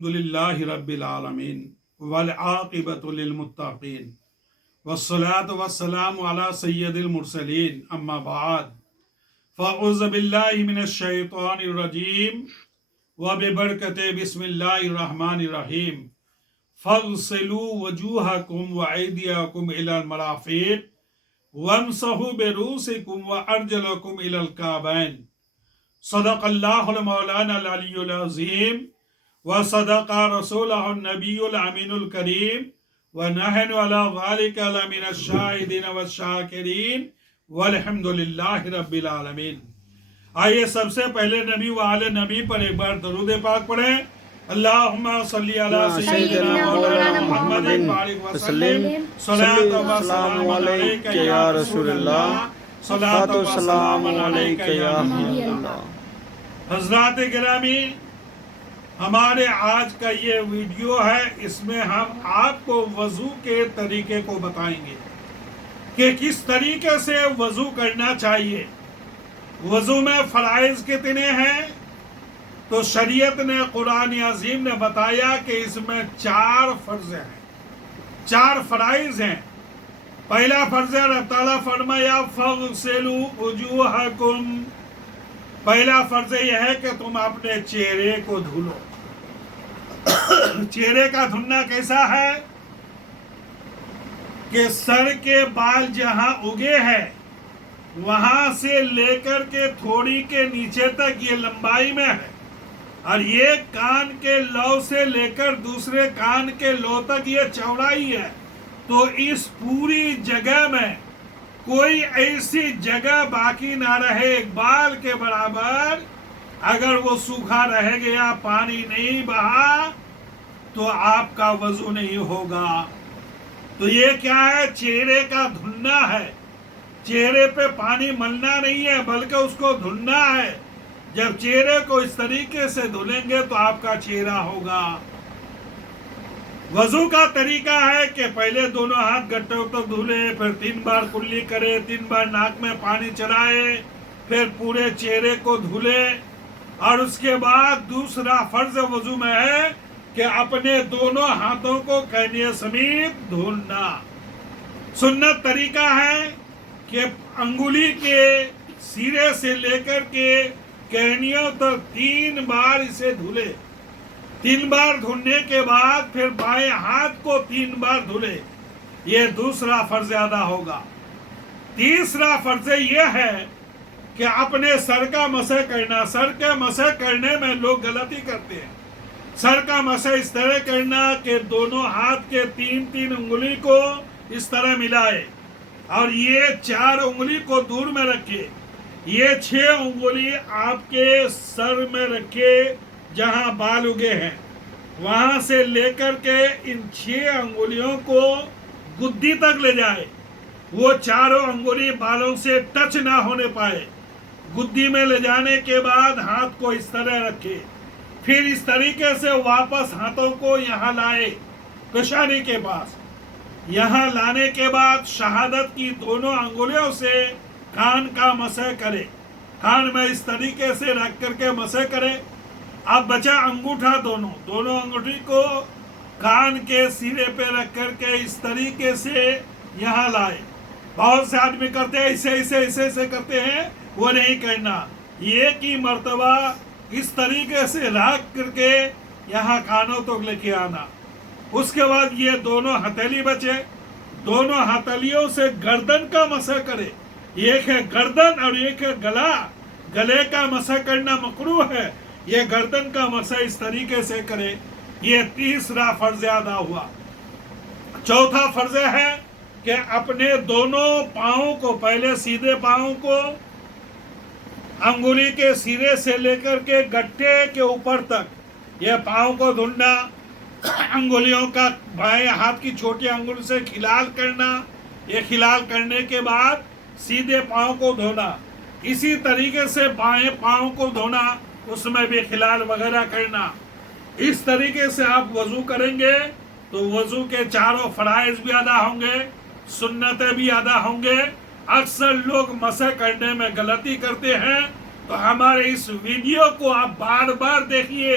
الحمدللہ رب العالمین والعاقبۃ للمتقین والصلاة والسلام علی سید المرسلین اما بعد فاعوذ باللہ من الشیطان الرجیم وببرکت بسم اللہ الرحمن الرحیم فاغسلوا وجوہکم وایدیکم الی المرافق وامسحوا برؤوسکم وارجلکم الی الکعبین صدق اللہ مولانا العلی العظیم وصدق رسولہ النبی الامین الکریم ونحن علی ذلک لمن الشاہدین والشاکرین والحمد للہ رب العالمین۔ آئیے سب سے پہلے نبی و آل نبی پر ایک بار درود پاک پڑھیں۔ اللہم صلی علی سیدنا مولانا محمد بارک وسلم صلاۃ و سلام علیک یا رسول اللہ صلاۃ و سلام علیک یا حبیب اللہ۔ حضرات گرامی، ہمارے آج کا یہ ویڈیو ہے، اس میں ہم آپ کو وضو کے طریقے کو بتائیں گے کہ کس طریقے سے وضو کرنا چاہیے۔ وضو میں فرائض کتنے ہیں؟ تو شریعت نے، قرآن عظیم نے بتایا کہ اس میں 4 فرض ہیں، 4 فرائض ہیں۔ پہلا فرض ہے، اللہ تعالیٰ فرمایا فَاغْسِلُوا وُجُوهَكُمْ، پہلا فرض یہ ہے کہ تم اپنے چہرے کو دھلو۔ چہرے کا دھلنا کیسا ہے کہ سر کے بال جہاں اگے ہیں وہاں سے لے کر کے تھوڑی کے نیچے تک یہ لمبائی میں ہے، اور یہ کان کے لو سے لے کر دوسرے کان کے لو تک یہ چوڑائی ہے۔ تو اس پوری جگہ میں کوئی ایسی جگہ باقی نہ رہے ایک بال کے برابر، اگر وہ سوکھا رہ گیا، پانی نہیں بہا، تو آپ کا وضو نہیں ہوگا۔ تو یہ کیا ہے؟ چہرے کا دھلنا ہے۔ چہرے پہ پانی ملنا نہیں ہے بلکہ اس کو دھلنا ہے۔ جب چہرے کو اس طریقے سے دھلیں گے تو آپ کا چہرہ ہوگا۔ وضو کا طریقہ ہے کہ پہلے دونوں ہاتھ گٹوں تک دھلے، پھر 3 بار کلی کرے، 3 بار ناک میں پانی چلائے، پھر پورے چہرے کو دھلے، اور اس کے بعد دوسرا فرض وضو میں ہے کہ اپنے دونوں ہاتھوں کو کہنیے سمیت دھلنا۔ سنت طریقہ ہے کہ انگلی کے سرے سے لے کر کے کہنیوں تک 3 بار اسے دھلے۔ 3 بار دھلنے کے بعد پھر بائیں ہاتھ کو 3 بار دھلے۔ یہ دوسرا فرض ادا ہوگا۔ تیسرا فرض یہ ہے کہ اپنے سر کا مسح کرنا۔ سر کے مسح کرنے میں لوگ غلطی کرتے ہیں۔ سر کا مسح اس طرح کرنا کہ دونوں ہاتھ کے 3 انگلی کو اس طرح ملائے، اور یہ 4 انگلی کو دور میں رکھے، یہ 6 انگلی آپ کے سر میں رکھے جہاں بال اگے ہیں، وہاں سے لے کر کے ان 6 انگلیوں کو گدی تک لے جائے۔ وہ 4 انگلی بالوں سے ٹچ نہ ہونے پائے۔ گدی میں لے جانے کے بعد ہاتھ کو اس طرح رکھے، پھر اس طریقے سے واپس ہاتھوں کو یہاں لائے پیشانی کے پاس۔ یہاں لانے کے بعد شہادت کی دونوں انگلیوں سے کان کا مسح کرے، کان میں اس طریقے سے رکھ کر کے مسح کرے۔ اب بچا انگوٹھا، دونوں انگوٹھی کو کان کے سرے پہ رکھ کر کے اس طریقے سے یہاں لائے۔ بہت سے آدمی کرتے ہیں ایسے کرتے ہیں، وہ نہیں کرنا۔ ایک ہی مرتبہ اس طریقے سے رکھ کر کے یہاں کانوں تک لے کے آنا۔ اس کے بعد یہ دونوں ہتھیلی بچے، دونوں ہتھیلیوں سے گردن کا مسح کرے۔ ایک ہے گردن اور ایک ہے گلا۔ گلے کا مسح کرنا مکروہ ہے، یہ گردن کا مسح اس طریقے سے کرے۔ یہ تیسرا فرض ادا ہوا۔ چوتھا فرض ہے کہ اپنے دونوں پاؤں کو، پہلے سیدھے پاؤں کو انگلی کے سرے سے لے کر کے گٹے کے اوپر تک یہ پاؤں کو دھلنا، انگلیوں کا بائیں ہاتھ کی چھوٹی انگلی سے کھلال کرنا، یہ کھلال کرنے کے بعد سیدھے پاؤں کو دھونا۔ اسی طریقے سے بائیں پاؤں کو دھونا، اس میں بھی کھلال وغیرہ کرنا۔ اس طریقے سے آپ وضو کریں گے تو وضو کے 4 فرائض بھی ادا ہوں گے، سنتیں بھی ادا ہوں گے۔ اکثر لوگ مسح کرنے میں غلطی کرتے ہیں، تو ہمارے اس ویڈیو کو آپ بار بار دیکھیے،